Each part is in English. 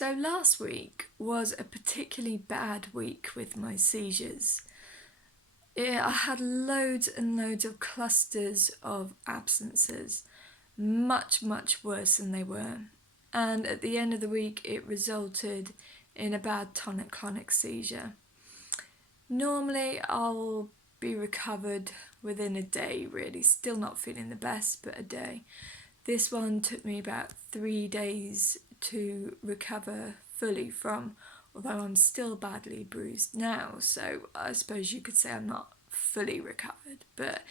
So last week was a particularly bad week with my seizures. I had loads and loads of clusters of absences, much worse than they were. And at the end of the week, it resulted in a bad tonic clonic seizure. Normally, I'll be recovered within a day, really. Still not feeling the best, but a day. This one took me about 3 days to recover fully from, although I'm still badly bruised now, so I suppose you could say I'm not fully recovered, but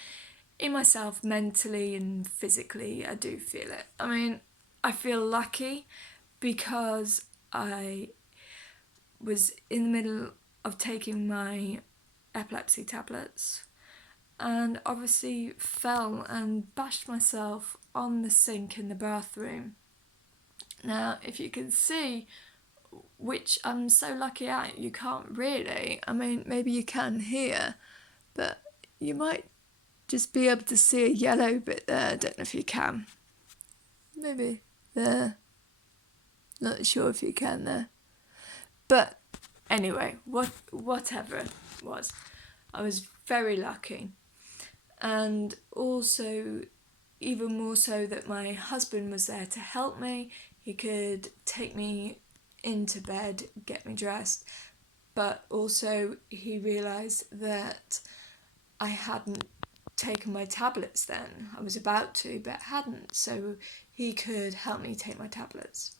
in myself, mentally and physically, I do feel it. I mean, I feel lucky because I was in the middle of taking my epilepsy tablets and obviously fell and bashed myself on the sink in the bathroom. Now, if you can see, which I'm so lucky at, you can't really. I mean, maybe you can here, but you might just be able to see a yellow bit there. I don't know if you can. Maybe there. Not sure if you can there. But anyway, whatever it was, I was very lucky. And also, even more so, that my husband was there to help me. He could take me into bed, get me dressed, but also he realised that I hadn't taken my tablets then. I was about to, but hadn't, so he could help me take my tablets.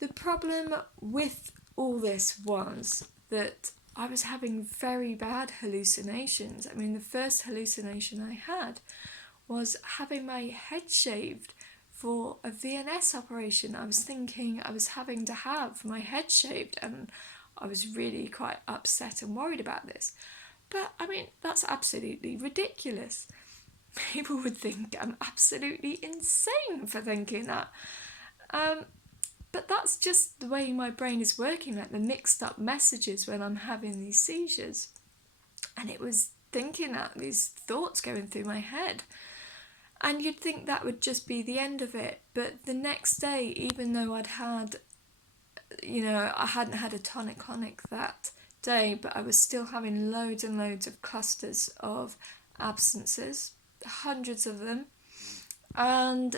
The problem with all this was that I was having very bad hallucinations. I mean, the first hallucination I had was having my head shaved for a VNS operation. I was thinking I was having to have my head shaved, and I was really quite upset and worried about this. But I mean, that's absolutely ridiculous. People would think I'm absolutely insane for thinking that. But that's just the way my brain is working, like the mixed up messages when I'm having these seizures. And it was thinking that, these thoughts going through my head. And you'd think that would just be the end of it. But the next day, even though I hadn't had a tonic clonic that day, but I was still having loads and loads of clusters of absences, hundreds of them, and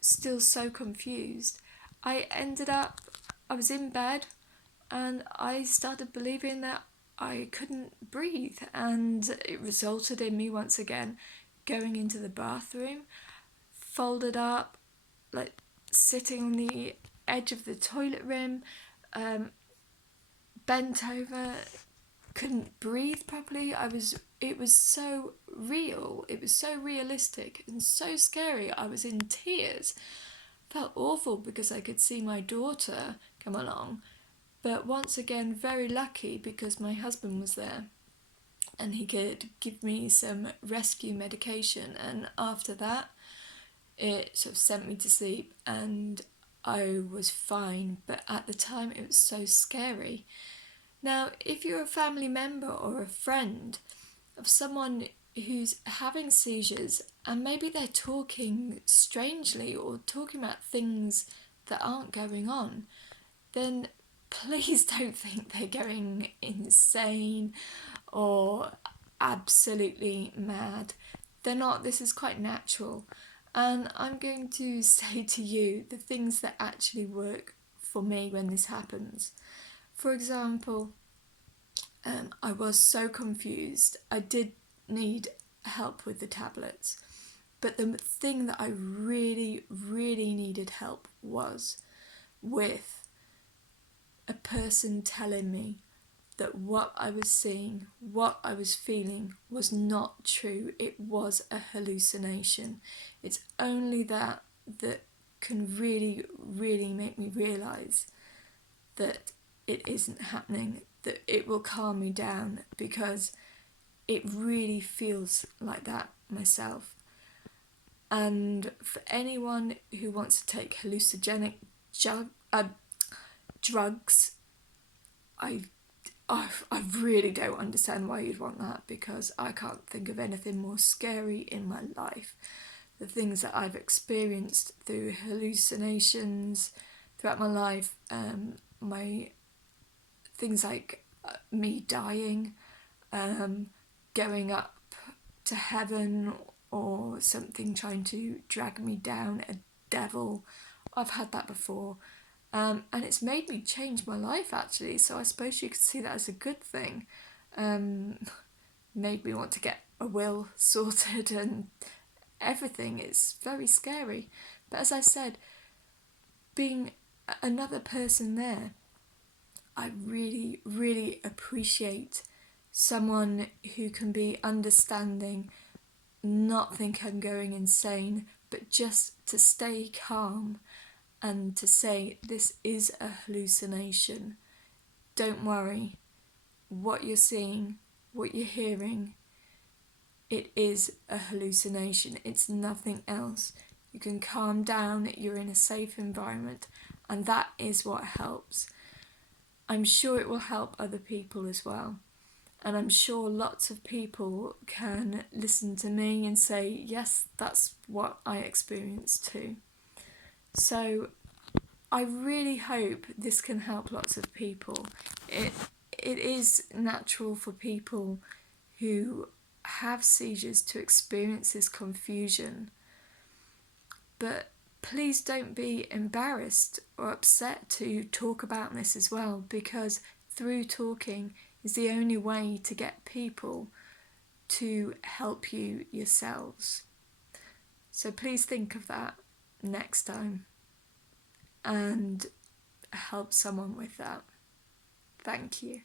still so confused. I was in bed and I started believing that I couldn't breathe, and it resulted in me once again going into the bathroom, folded up, like sitting on the edge of the toilet rim, bent over, couldn't breathe properly. It was so real, it was so realistic and so scary. I was in tears. Felt awful because I could see my daughter come along, but once again very lucky because my husband was there and he could give me some rescue medication, and after that it sort of sent me to sleep and I was fine. But at the time it was so scary. Now, if you're a family member or a friend of someone who's having seizures and maybe they're talking strangely or talking about things that aren't going on, then please don't think they're going insane or absolutely mad. They're not. This is quite natural. And I'm going to say to you the things that actually work for me when this happens. For example, I was so confused. I did need help with the tablets, but the thing that I really needed help was with a person telling me that what I was seeing, what I was feeling was not true. It was a hallucination. It's only that can really make me realise that it isn't happening, that it will calm me down, because it really feels like that myself. And for anyone who wants to take hallucinogenic drugs, I really don't understand why you'd want that, because I can't think of anything more scary in my life. The things that I've experienced through hallucinations, throughout my life, my things like me dying, going up to heaven, or something trying to drag me down, a devil. I've had that before. And it's made me change my life actually, so I suppose you could see that as a good thing. Made me want to get a will sorted and everything. It's very scary. But as I said, being another person there, I really, really appreciate someone who can be understanding, not think I'm going insane, but just to stay calm and to say, this is a hallucination. Don't worry. What you're seeing, what you're hearing, it is a hallucination. It's nothing else. You can calm down, you're in a safe environment, and that is what helps. I'm sure it will help other people as well. And I'm sure lots of people can listen to me and say, yes, that's what I experienced too. So I really hope this can help lots of people. It is natural for people who have seizures to experience this confusion. But please don't be embarrassed or upset to talk about this as well, because through talking is the only way to get people to help you yourselves. So please think of that next time and help someone with that. Thank you.